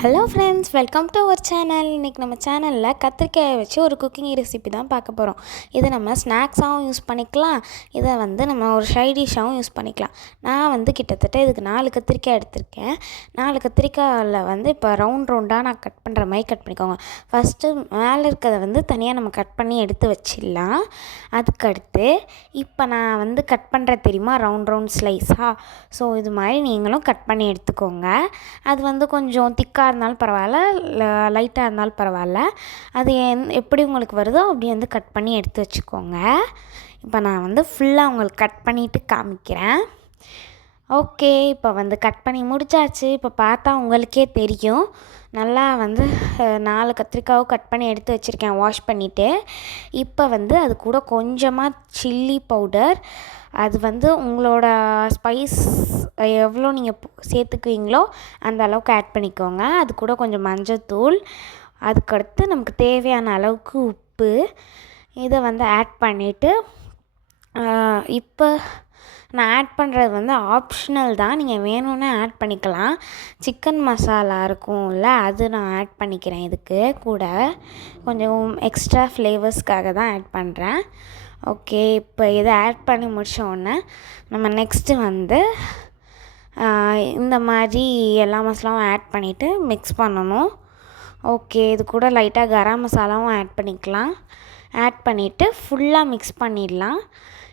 Hello friends, welcome to our channel. இன்றைக்கி நம்ம சேனலில் கத்திரிக்காயை வச்சு ஒரு குக்கிங் ரெசிபி தான் பார்க்க போகிறோம். இதை நம்ம ஸ்நாக்ஸாகவும் யூஸ் பண்ணிக்கலாம், இதை நம்ம ஒரு சைடிஷ்ஷாகவும் யூஸ் பண்ணிக்கலாம். நான் கிட்டத்தட்ட இதுக்கு 4 கத்திரிக்காய் எடுத்திருக்கேன். 4 கத்திரிக்காயில் இப்போ ரவுண்டாக நான் கட் பண்ணுற மாதிரி கட் பண்ணிக்கோங்க. ஃபஸ்ட்டு மேலே இருக்கிறத தனியாக நம்ம கட் பண்ணி எடுத்து வச்சிடலாம். அதுக்கடுத்து இப்போ நான் கட் பண்ணுற தெரியுமா, ரவுண்ட் ஸ்லைஸாக. ஸோ இது மாதிரி நீங்களும் கட் பண்ணி எடுத்துக்கோங்க. அது கொஞ்சம் திக்காக இருந்தாலும் பரவாயில்ல, லைட்டாக இருந்தாலும் பரவாயில்ல. அது எப்படி உங்களுக்கு வருதோ அப்படி கட் பண்ணி எடுத்து வச்சுக்கோங்க. இப்போ நான் ஃபுல்லாக உங்களுக்கு கட் பண்ணிவிட்டு காமிக்கிறேன். ஓகே, இப்போ கட் பண்ணி முடிச்சாச்சு. இப்போ பார்த்தா உங்களுக்கே தெரியும். நல்லா 4 கத்திரிக்காவும் கட் பண்ணி எடுத்து வச்சுருக்கேன், வாஷ் பண்ணிவிட்டு. இப்போ அது கூட கொஞ்சமாக சில்லி பவுடர், அது உங்களோட ஸ்பைஸ் எவ்வளோ நீங்கள் சேர்த்துக்குவீங்களோ அந்த அளவுக்கு ஆட் பண்ணிக்கோங்க. அது கூட கொஞ்சம் மஞ்சள்தூள், அதுக்கடுத்து நமக்கு தேவையான அளவுக்கு உப்பு, இதை ஆட் பண்ணிவிட்டு இப்போ நான் ஆட் பண்ணுறது ஆப்ஷனல் தான், நீங்கள் வேணும்னு ஆட் பண்ணிக்கலாம். சிக்கன் மசாலா இருக்கும்ல, அது நான் ஆட் பண்ணிக்கிறேன். இதுக்கு கூட கொஞ்சம் எக்ஸ்ட்ரா ஃப்ளேவர்ஸ்க்காக தான் ஆட் பண்ணுறேன். ஓகே, இப்போ இதை ஆட் பண்ணி முடித்த உடனே நம்ம நெக்ஸ்ட்டு இந்த மாதிரி எல்லா மசாலாவும் ஆட் பண்ணிவிட்டு மிக்ஸ் பண்ணணும். ஓகே, இது கூட லைட்டாக கரம் மசாலாவும் ஆட் பண்ணிக்கலாம். ஆட் பண்ணிவிட்டு ஃபுல்லாக மிக்ஸ் பண்ணிடலாம்.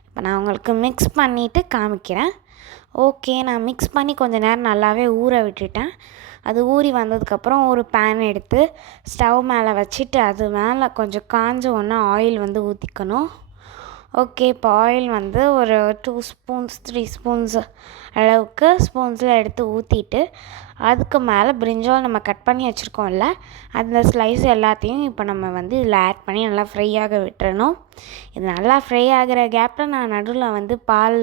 இப்போ நான் உங்களுக்கு மிக்ஸ் பண்ணிவிட்டு காமிக்கிறேன். ஓகே, நான் மிக்ஸ் பண்ணி கொஞ்சம் நேரம் நல்லாவே ஊற விட்டுட்டேன். அது ஊறி வந்ததுக்கப்புறம் ஒரு பேன் எடுத்து ஸ்டவ் மேலே வச்சுட்டு அது மேலே கொஞ்சம் காஞ்ச உடனே ஆயில் ஊற்றிக்கணும். ஓகே, இப்போ ஆயில் ஒரு 2 ஸ்பூன்ஸ் 3 ஸ்பூன்ஸ் அளவுக்கு ஸ்பூன்ஸில் எடுத்து ஊற்றிட்டு அதுக்கு மேலே பிரிஞ்சால் நம்ம கட் பண்ணி வச்சுருக்கோம்ல, அந்த ஸ்லைஸ் எல்லாத்தையும் இப்போ நம்ம இதில் ஆட் பண்ணி நல்லா ஃப்ரை ஆக விட்டுறணும். இது நல்லா ஃப்ரை ஆகிற கேப்பில் நான் நடுவில் பால்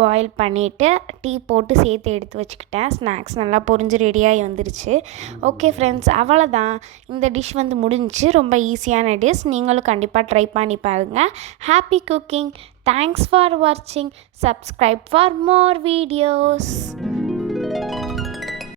பாயில் பண்ணிவிட்டு டீ போட்டு சேர்த்து எடுத்து வச்சுக்கிட்டேன். ஸ்நாக்ஸ் நல்லா பொரிஞ்சு ரெடியாகி வந்துருச்சு. ஓகே ஃப்ரெண்ட்ஸ், அவ்வளோதான். இந்த டிஷ் முடிஞ்சிச்சு. ரொம்ப ஈஸியான டிஷ். நீங்களும் கண்டிப்பாக ட்ரை பண்ணி பாருங்கள். Happy cooking. Thanks for watching. Subscribe for more videos.